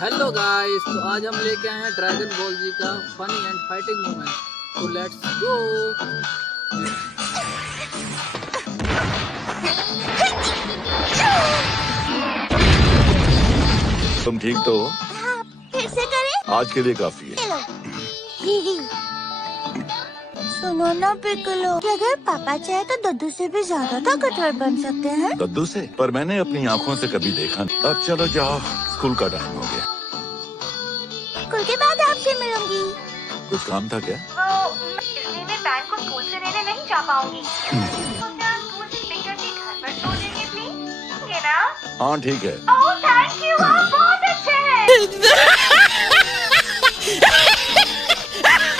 Hello guys, तो आज हम लेके आए हैं ड्रैगन बॉल जी का फनी एंड फाइटिंग मोमेंट। तो लेट्स गो। तुम ठीक तो हो? हाँ, फिर से करें? आज के लिए काफी है। सुनो ना पिकलो, अगर पापा चाहे तो दद्दू से भी ज्यादा ताकतवर बन सकते हैं। दद्दू से? पर मैंने अपनी आंखों से कभी देखा नहीं। अब चलो जाओ, स्कूल का टाइम हो गया। स्कूल के बाद आपसे मिलूंगी। कुछ काम था क्या? इसलिए मैं पैन को स्कूल से लेने नहीं जा पाऊंगी। तो क्या स्कूल से पिक करके घर पर छोड़ देंगे प्लीज? ये ना? हाँ ठीक है। ओह थैंक यू, आप बहुत अच्छे हैं।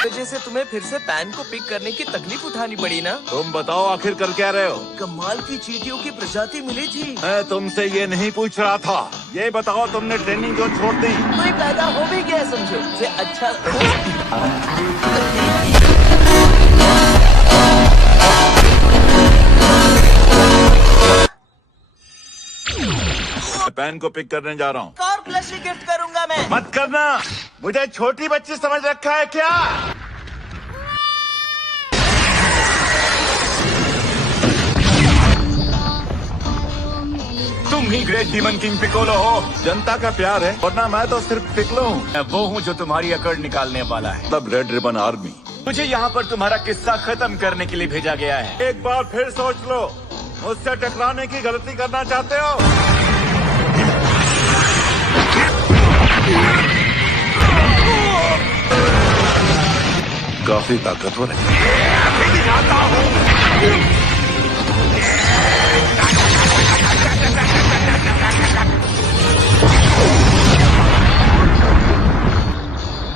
वजह से तुम्हें फिर से पैन को पिक करने की तकलीफ उठानी पड़ी ना? तुम बताओ आखिर कर क्या रहे हो? कमाल की चींटियों की प्रजाति मिली थी। मैं तुमसे ये नहीं पूछ रहा था, ये बताओ तुमने ट्रेनिंग क्यों छोड़ दी? कोई पैदा हो भी गया समझो से अच्छा। पैन को पिक करने जा रहा हूँ। कार प्लस गिफ्ट करूंगा मैं। मत करना, मुझे छोटी बच्ची समझ रखा है क्या? तुम ही ग्रेट डीमन किंग पिकोलो हो। जनता का प्यार है, वरना मैं तो सिर्फ पिकलो हूँ। मैं वो हूँ जो तुम्हारी अकड़ निकालने वाला है। तब रेड रिबन आर्मी। मुझे यहाँ पर तुम्हारा किस्सा खत्म करने के लिए भेजा गया है। एक बार फिर सोच लो, मुझसे टकराने की गलती करना चाहते हो? काफी ताकतवर है।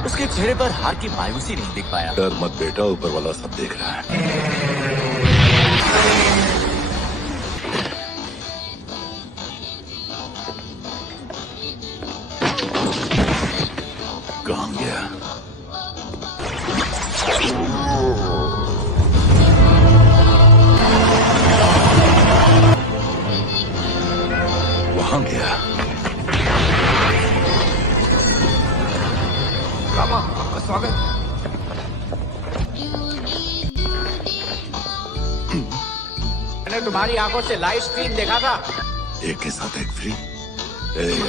उसके चेहरे पर हार की मायूसी नहीं दिख पाया। डर मत बेटा, ऊपर वाला सब देख रहा है। कहाँ गया? वहाँ गया। आपका स्वागत। मैंने तुम्हारी आंखों से लाइव स्ट्रीम देखा था। एक के साथ एक फ्री।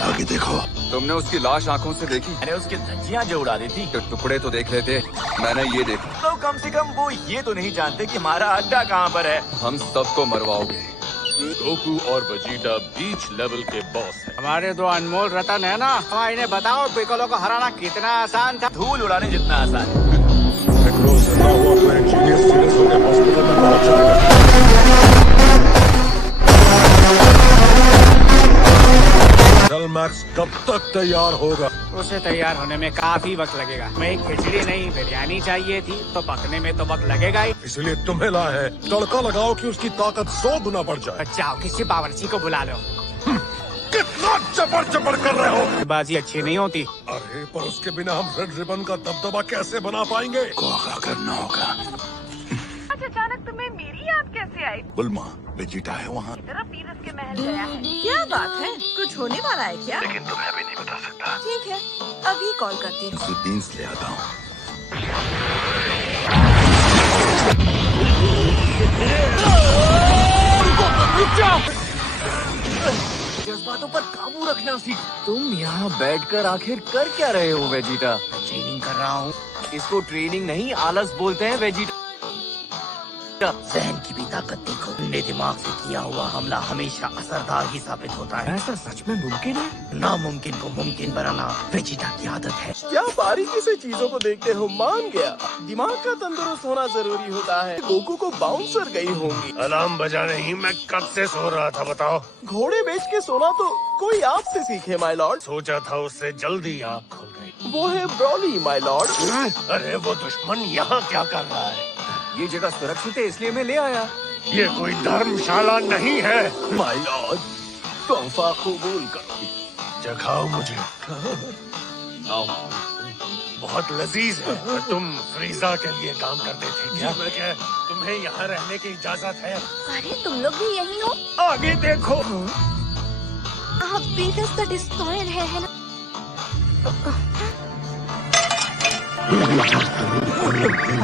आगे देखो। तुमने उसकी लाश आंखों से देखी? मैंने उसकी धज्जियां जो उड़ा दी थी। तो टुकड़े तो देख लेते, मैंने ये देखा। तो कम से कम वो ये तो नहीं जानते कि हमारा अड्डा कहाँ पर है। हम सबको मरवाओगे। गोकू और वजीटा बीच लेवल के बॉस हैं। हमारे दो अनमोल रतन है ना, हमारे इन्हें बताओ पिकोलो को हराना कितना आसान था। धूल उड़ाने जितना आसान। मैक्स कब तक तैयार होगा? उसे तैयार होने में काफी वक्त लगेगा। मैं खिचड़ी नहीं बिरयानी चाहिए थी, तो पकने में तो वक्त लगेगा ही। इसलिए तुम्हें लाया है। तड़का लगाओ कि उसकी ताकत 100 गुना बढ़ जाए। जाओ किसी बावर्ची को बुला लो। कितना चपड़ चपड़ कर रहे हो? बाजी अच्छी नहीं होती। अरे पर उसके बिना हम रेड रिबन का दबदबा कैसे बना पाएंगे? को आगाह करना होगा। आज अचानक तुम्हें मेरी याद कैसे आई? बुल्मा बेजीटा है वहाँ। तरफ वीरस के महल गया है। क्या बात है, कुछ होने वाला है क्या? लेकिन तुम्हें अभी नहीं बता सकता। ठीक है, अभी कॉल करती हूँ। बीन्स ले आता हूँ। जज्बातों पर काबू रखना सीख। तुम यहाँ बैठकर आखिर कर क्या रहे हो वेजिटा? ट्रेनिंग कर रहा हूँ। इसको ट्रेनिंग नहीं आलस बोलते हैं वेजिटा। जहन की भी ताकत देखो। ठंडे दिमाग से किया हुआ हमला हमेशा असरदार ही साबित होता है। ऐसा सच में मुमकिन है? नामुमकिन को मुमकिन बनाना वेजिटा की आदत है। क्या बारीकी से चीजों को देखते हो? मान गया। दिमाग का तंदुरुस्त होना जरूरी होता है। गोकू को बाउंसर गई होंगी। अलार्म बजा नहीं, मैं कब से सो रहा था बताओ। घोड़े बेच के सोना तो कोई आपसे सीखे माय लॉर्ड। सोचा था उससे जल्दी आँख खुल गई। वो है ब्रॉली माय लॉर्ड। अरे वो दुश्मन यहाँ क्या कर रहा है? ये जगह सुरक्षित है इसलिए मैं ले आया। ये कोई धर्मशाला नहीं है। माय लॉर्ड, तोहफा कबूल करो। जगाओ मुझे। बहुत लजीज है। तुम फ्रीजा के लिए काम करते थे क्या? क्या तुम्हें यहाँ रहने की इजाजत है? अरे तुम लोग भी यही हो? आगे देखो। आप वीनस का डिस्ट्रॉयर है ना?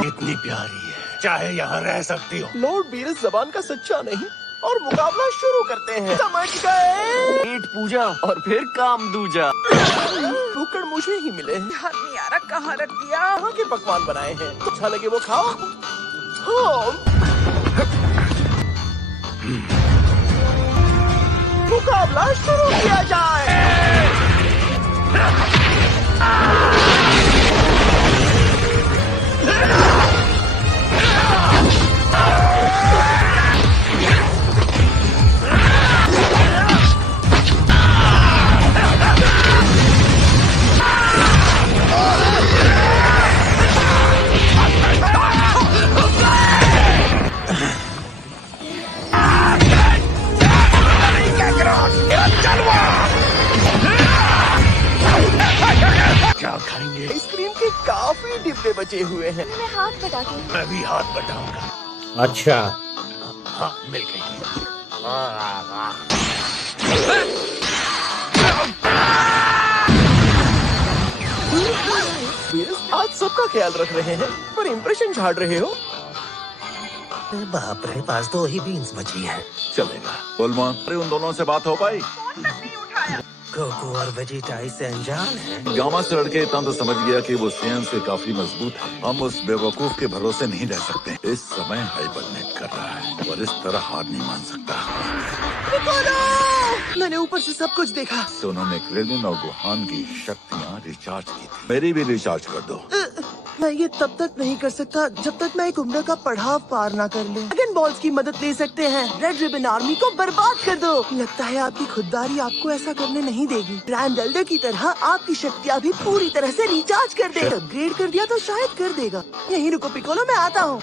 इतनी प्यारी है, चाहे यहाँ रह सकती हो। लॉर्ड बीरस जबान का सच्चा नहीं और मुकाबला शुरू करते हैं। समझ गए? पेट पूजा और फिर काम दूजा। कुकड़ मुझे ही मिले हैं। याद नहीं आ रहा कहाँ रख दिया। कहाँ के पकवान बनाए हैं? अच्छा लगे वो खाओ। हाँ। मुकाबला शुरू किया जाए। क्या खाएंगे? आइसक्रीम के काफी डिब्बे बचे हुए हैं। मैं हाथ बटा के। मैं भी हाथ बटाऊंगा। अच्छा, हाँ, मिल गई। बीरस आज सबका ख्याल रख रहे हैं पर इम्प्रेशन झाड़ रहे हो। बाप रे, पास 2 ही बीन्स बची है। चलेगा। बुलमान, अरे उन दोनों से बात हो पाई? कोको और वेजिटा इससे अनजान है। गामा से लड़के इतना तो समझ गया कि वो स्वयं से काफी मजबूत है। हम उस बेवकूफ के भरोसे नहीं रह सकते। इस समय हाइबरनेट कर रहा है और इस तरह हार नहीं मान सकता। मैंने ऊपर से सब कुछ देखा। तो उन्होंने क्रेलिन और गुहान की शक्तियाँ रिचार्ज की थी। मेरी भी रिचार्ज कर दो। मैं ये तब तक नहीं कर सकता जब तक मैं एक उम्र का पड़ाव पार ना कर लूं। ड्रैगन बॉल्स की मदद ले सकते हैं। रेड रिबन आर्मी को बर्बाद कर दो। लगता है आपकी खुददारी आपको ऐसा करने नहीं देगी। ग्रैंड एल्डर की तरह आपकी शक्तियाँ भी पूरी तरह से रिचार्ज कर दे। अपग्रेड कर दिया तो शायद कर देगा। यहीं रुको पिकोलो, मैं आता हूँ।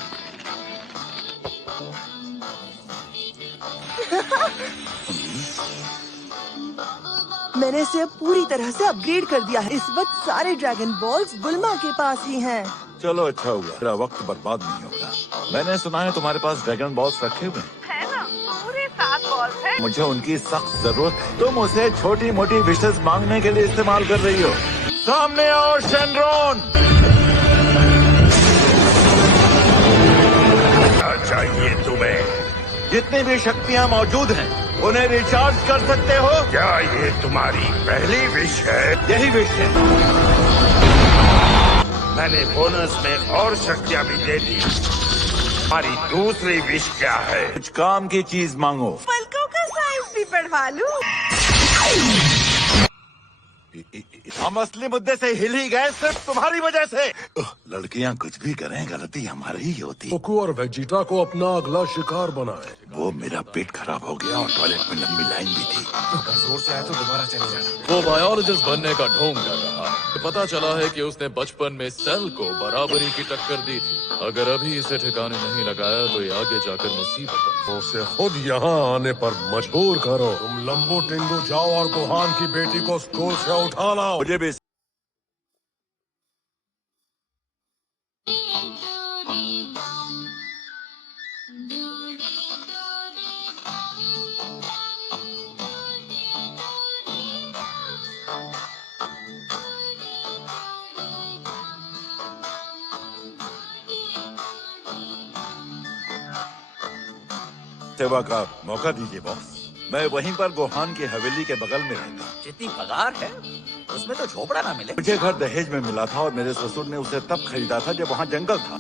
मैंने इसे अब पूरी तरह से अपग्रेड कर दिया है। इस वक्त सारे ड्रैगन बॉल्स बुल्मा के पास ही हैं। चलो अच्छा हुआ, मेरा वक्त बर्बाद नहीं होगा। मैंने सुना है तुम्हारे पास ड्रैगन बॉल्स रखे हुए हैं। है ना, पूरे 7 बॉल्स है। मुझे उनकी सख्त जरूरत है। तुम उसे छोटी मोटी विशेष मांगने के लिए इस्तेमाल कर रही हो। सामने आओ शेनरॉन। क्या चाहिए तुम्हें? जितनी भी शक्तियाँ मौजूद हैं उन्हें रिचार्ज कर सकते हो। क्या ये तुम्हारी पहली विश है? यही विश है। मैंने बोनस में और शक्तियाँ भी दे दी। हमारी दूसरी विश क्या है? कुछ काम की चीज मांगो। पलकों का साइज भी बढ़वा लूं। हम असली मुद्दे से हिल ही गए सिर्फ तुम्हारी वजह से। लड़कियां कुछ भी करें, गलती हमारी ही होती। कोको और वेजिटा को अपना अगला शिकार बनाए। वो मेरा पेट खराब हो गया और टॉयलेट में लंबी लाइन भी थी। जोर से आए तो दोबारा चले जाना। वो बायोलॉजिस्ट बनने का ढोंग कर रहा है। पता चला है कि उसने बचपन में सेल को बराबरी की टक्कर दी थी। अगर अभी इसे ठिकाने नहीं लगाया तो ये आगे जाकर मुसीबत है। उसे खुद यहाँ आने पर मजबूर करो। तुम लंबो टिंगो जाओ और गुहान की बेटी को स्कूल से उठा लाओ। मुझे भी सेवा का मौका दीजिए बॉस। मैं वहीं पर गुहान की हवेली के बगल में रहता हूँ। जितनी पगार है उसमें तो झोपड़ा ना मिले। मुझे घर दहेज में मिला था और मेरे ससुर ने उसे तब खरीदा था जब वहाँ जंगल था।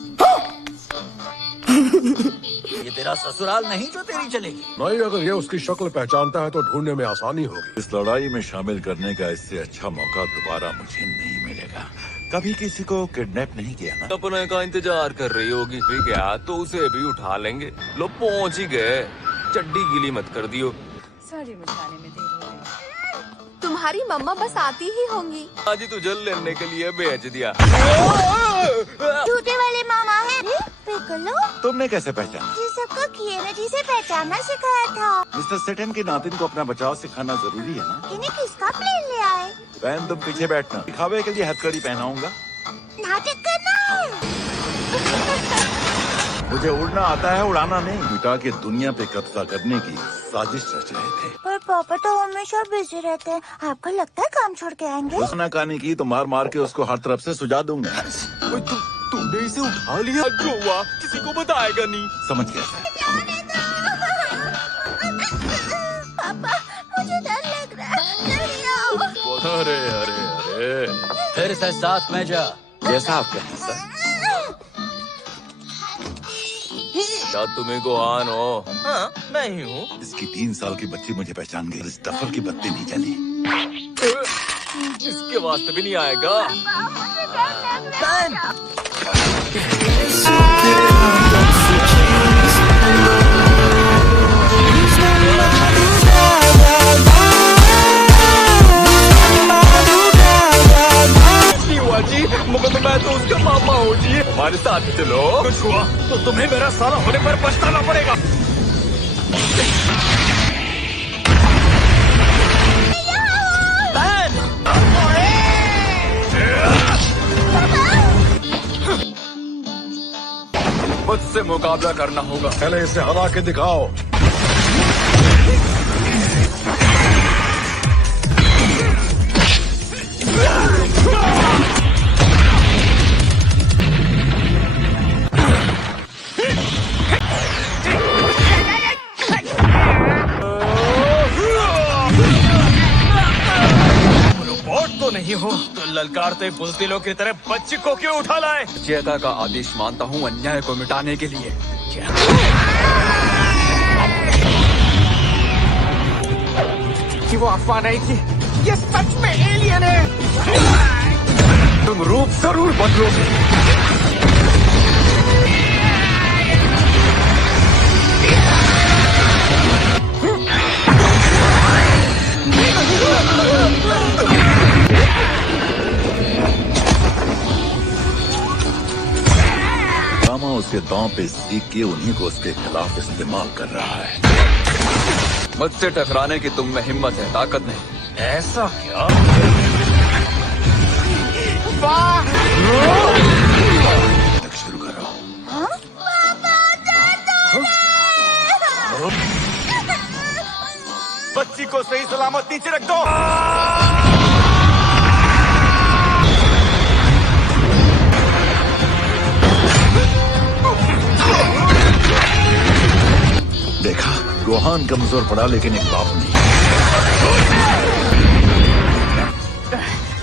ये तेरा ससुराल नहीं जो तेरी चलेगी। नहीं, अगर ये उसकी शक्ल पहचानता है तो ढूंढने में आसानी होगी। इस लड़ाई में शामिल करने का इससे अच्छा मौका दोबारा मुझे नहीं मिलेगा। कभी किसी को किडनैप नहीं किया ना। अपने का इंतजार कर रही होगी। क्या तो उसे भी उठा लेंगे। लो पहुंच ही गए। चड्डी गीली मत कर दियो। सॉरी, मुझे आने में देर हो गई। तुम्हारी मम्मा बस आती ही होंगी। आज ही तुझे लेने के लिए भेज दिया। झूठे वाले मामा है। पिकोलो, तुमने कैसे पहचाना? जी सबको किएनजी से पहचानना सिखाया था। मिस्टर सेटन के नातिन को अपना बचाव सिखाना जरूरी है ना। इन्हें किसका प्लेन ले आए? बहन तुम पीछे बैठना। दिखावे के लिए हथकड़ी पहनाऊंगा। नाटक करना है। मुझे उड़ना आता है, उड़ाना नहीं। मिटा के दुनिया पे कब्जा करने की साजिश रच रहे थे। पर पापा तो हमेशा बिजी रहते हैं। आपको लगता है काम छोड़ के आएंगे? उसने कहानी की तो मार मार के उसको हर तरफ से सुझा दूंगा। तुमने इसे उठा लिया? जो हुआ किसी को बताएगा नहीं। समझ कैसे? पापा मुझे डर लग रहा है, जल्दी आओ। अरे अरे अरे, फिर से साथ में जा। जैसा आप कहें सर। क्या तुम्हें गोहान हो? हाँ, मैं ही हूँ। इसकी 3 साल की बच्ची मुझे पहचान गई। इस डफर की बत्ती नहीं जली। इसके वास्ते भी नहीं आएगा। जी मगर मैं तो उसका मामा हूँ जी। हमारे साथ चलो। कुछ हुआ तो तुम्हें मेरा साला होने पर पछताना पड़ेगा। मुझसे मुकाबला करना होगा। पहले इसे हरा के दिखाओ। तो नहीं हो तो ललकारते बुज़दिलों की तरह बच्ची को क्यों उठा लाए? चेता का आदेश मानता हूँ अन्याय को मिटाने के लिए। कि वो अफवाह नहीं थी, ये सच में एलियन है। तुम रूप जरूर बदलोगे। मामा उसके दांव पे सीख के उन्हीं को उसके खिलाफ इस्तेमाल कर रहा है। मुझसे टकराने की तुम में हिम्मत है, ताकत नहीं। ऐसा क्या? शुरू करो। बच्ची को सही सलामत नीचे रख दो। देखा, गोहान कमजोर पड़ा लेकिन एक बाप नहीं।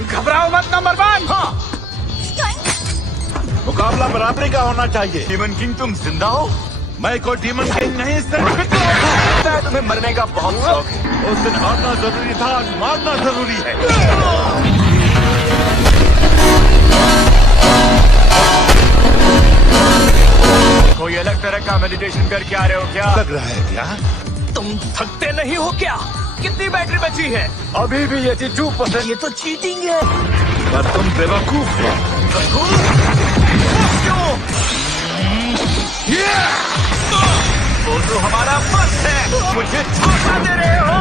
घबराओ मत नंबर 1। हाँ, मुकाबला बराबरी का होना चाहिए। डीमन किंग तुम जिंदा हो? मैं कोई डीमन किंग नहीं, सिर्फ तुम्हें मरने का बहुत शौक है। उस दिन हारना जरूरी था, आज मारना जरूरी है। कोई अलग तरह का मेडिटेशन करके आ रहे हो क्या? लग रहा है क्या? तुम थकते नहीं हो क्या? कितनी बैटरी बची है? अभी भी 82%। ये तो चीटिंग है। पर तुम बेवकूफ हो। क्यों? वो तो हमारा मस्त है, मुझे धोखा दे रहे हो।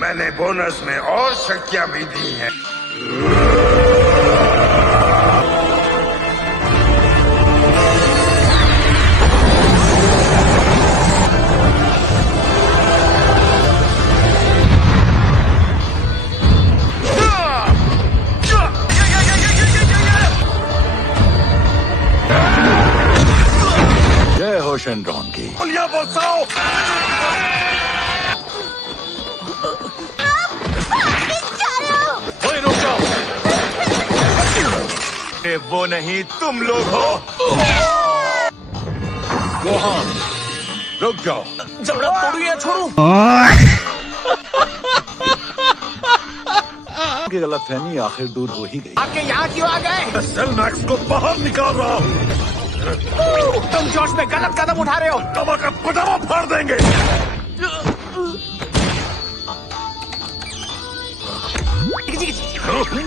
मैंने बोनस में और शक्तियां भी दी हैं। जय हो शेनरॉन की। पुलिया बचाओ। रुक जाओ। वो नहीं, तुम लोग हो। गोहान, रुक जाओ। जबड़ा तोड़ू या छोड़ू? की गलतफहमी आखिर दूर हो ही गई। आपके यहाँ क्यों आ गए? सेल मैक्स को बाहर निकाल रहा हूँ। तुम जोश में गलत कदम उठा रहे हो। दवा का पटावा फाड़ देंगे।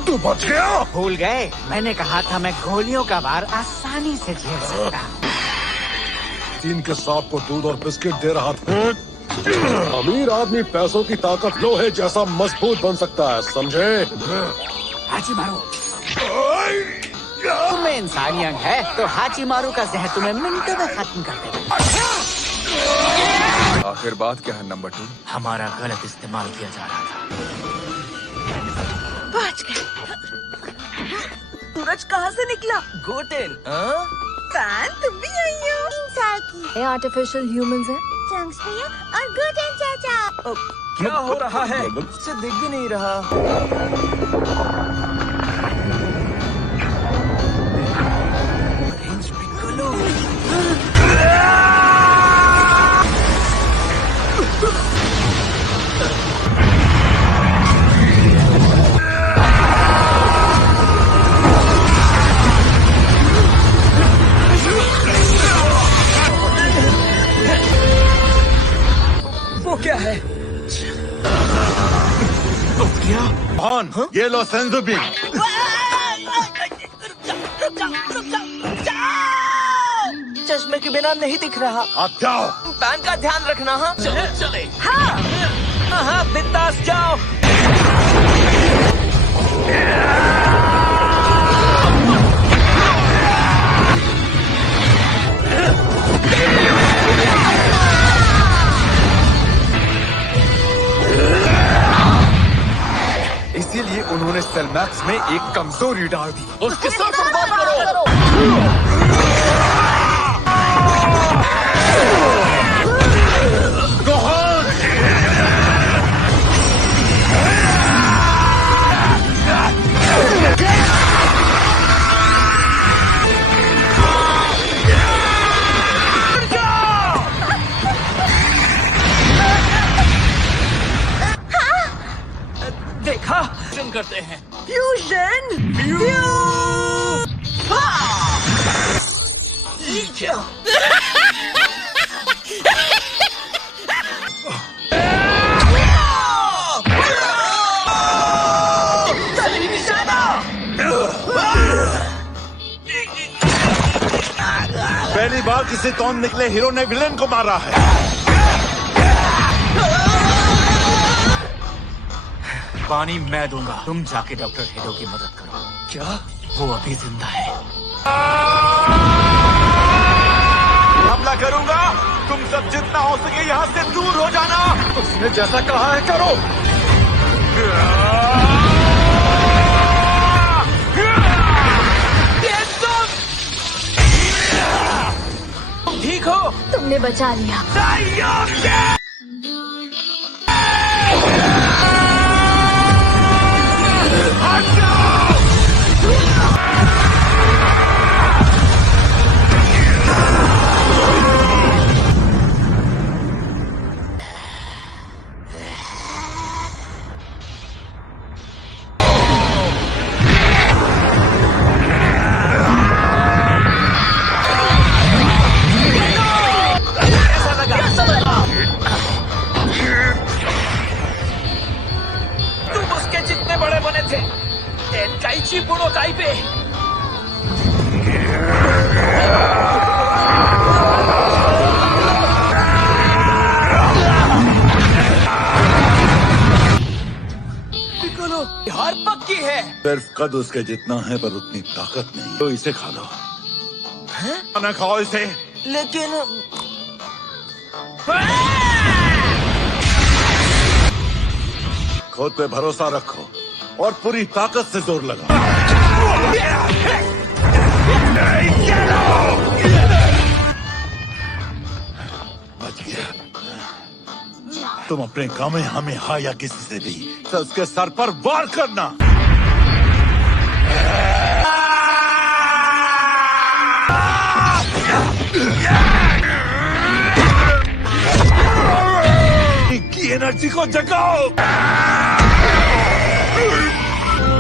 तू बच गया। भूल गए, मैंने कहा था मैं गोलियों का भार आसानी से झेल सकता। चीन के सांप को दूध और बिस्किट दे रहा था। अमीर आदमी पैसों की ताकत लोहे जैसा मजबूत बन सकता है, समझे? हाची मारू तुम्हें इंसानी अंग है तो हाची मारू का जहर तुम्हें मिनटों में खत्म कर देगा। आखिर बात क्या है नंबर 2? हमारा गलत इस्तेमाल किया जा रहा था। बच गए। सूरज कहाँ से निकला? गोटेन फैन तुम भी आई हो? 3 साल की ये आर्टिफिशियल ह्यूमंस हैं। ट्रंक्स भैया और गुडन चाचा। क्या हो रहा है? इससे दिख भी नहीं रहा। वो क्या है? ये लो सेंजुबी। चश्मे के बिना नहीं दिख रहा। आप जाओ। पैन का ध्यान रखना। हाँ चले चले। हाँ हाँ बिंदास जाओ। इसीलिए उन्होंने सेलमैक्स में एक कमजोरी डाल दी। उसके सर पर वार करो। देखा करते हैं फ्यूजन। पहली बार किसी तौन निकले हीरो ने विलेन को मारा है। पानी मैं दूंगा, तुम जाके डॉक्टर हेडो की मदद करो। क्या? वो अभी जिंदा है। हमला करूंगा, तुम सब जितना हो सके यहाँ से दूर हो जाना। उसने जैसा कहा है करो। तुम ठीक हो? तुमने बचा लिया। तुम उसके जितने बड़े बने थे। तेनकाइची बुडोकाई पे। पिकोलो, हार पक्की है। सिर्फ कद उसके जितना है पर उतनी ताकत नहीं। तो इसे खा लो। खाना खाओ इसे। लेकिन खुद पे भरोसा रखो और पूरी ताकत से जोर लगाओ। बच गया। तुम अपने कामे हमें हा या किसी से भी तो उसके सर पर वार करना। की एनर्जी को जगाओ।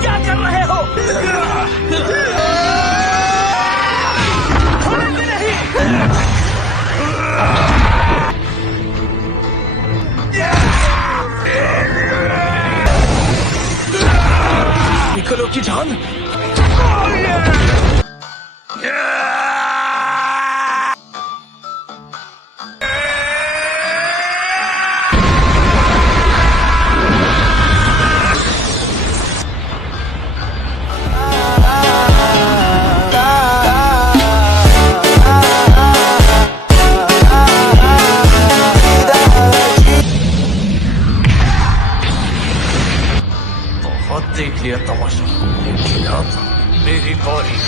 क्या कर रहे हो? पिकोलो की जान। ये तमाशा इनकी रात मेरी बारी।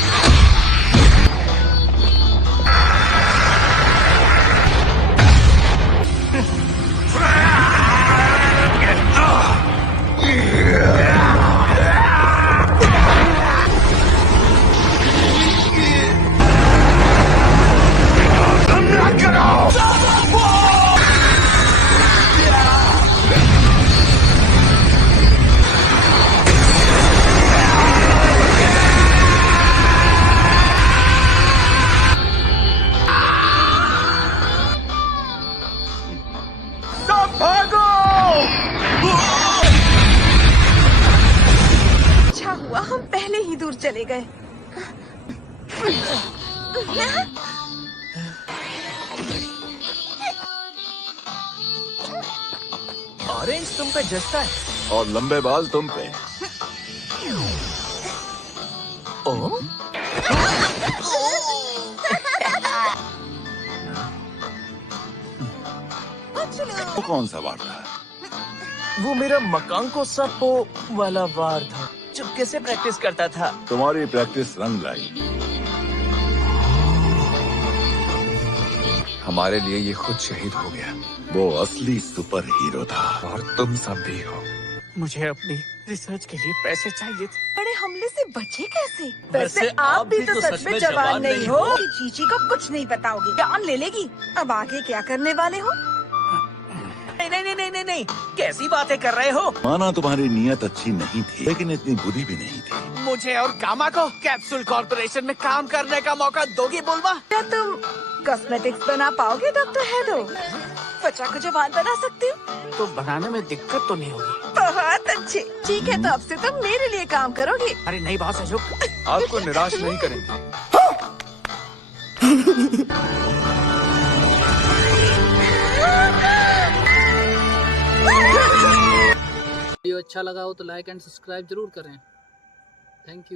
अच्छा हुआ हम पहले ही दूर चले गए। ऑरेंज तुम पे जचता है। और लंबे बाल तुम पे। ओ? वो कौन सा वार था? वो मेरा मकान को सपो वाला वार था। चुपके से प्रैक्टिस करता था। तुम्हारी प्रैक्टिस रंग लाई। हमारे लिए ये खुद शहीद हो गया। वो असली सुपर हीरो था। और तुम सब भी हो। मुझे अपनी रिसर्च के लिए पैसे चाहिए थे। बड़े हमले से बचे कैसे? वैसे वैसे आप भी तो सच में जवान नहीं हो कि चीची को कुछ नहीं बताओगे। जान ले लेगी। अब आगे क्या करने वाले हो? नहीं नहीं नहीं नहीं नहीं, कैसी बातें कर रहे हो? माना तुम्हारी नीयत अच्छी नहीं थी, लेकिन इतनी बुरी भी नहीं थी। मुझे और गामा को कैप्सूल कॉर्पोरेशन में काम करने का मौका दोगे बुलवा? क्या तुम कॉस्मेटिक्स बना पाओगे डॉक्टर हेडो? बच्चा को जवान बना सकती हो? तो बनाने में दिक्कत तो नहीं होगी। बहुत अच्छे। ठीक है, तो अब से तुम मेरे लिए काम करोगे। अरे नहीं बहुत सहयोग। आपको निराश नहीं करेंगे। वीडियो अच्छा लगा हो तो लाइक एंड सब्सक्राइब जरूर करें। Thank you.